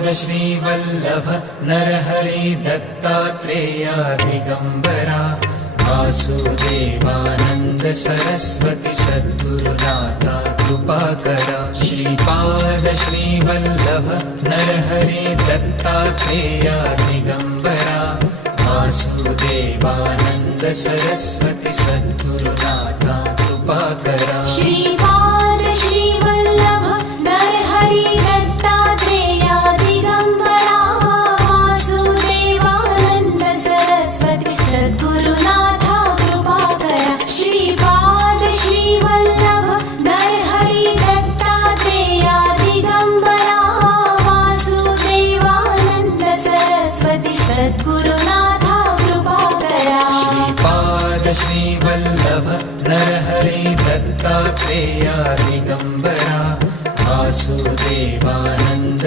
Shrivallabh Narhari Dattatreya Digambara Vasudevanand Saraswati सद्गुरुनाथा कृपाकरा। Shripad Shrivallabh Narhari Dattatreya Digambara Vasudevanand Saraswati सद्गुरुनाथा कृपाकरा। Shripad Shrivallabh Narhari Dattatreya Digambara Vasudevanand Saraswati सद्गुरुनाथा कृपाकरा। Shripad Shrivallabh Narhari Dattatreya Digambara Vasudevanand Saraswati सद्गुरुनाथा कृपाकरा। Shripad Shrivallabh Narhari Dattatreya Digambara Vasudevanand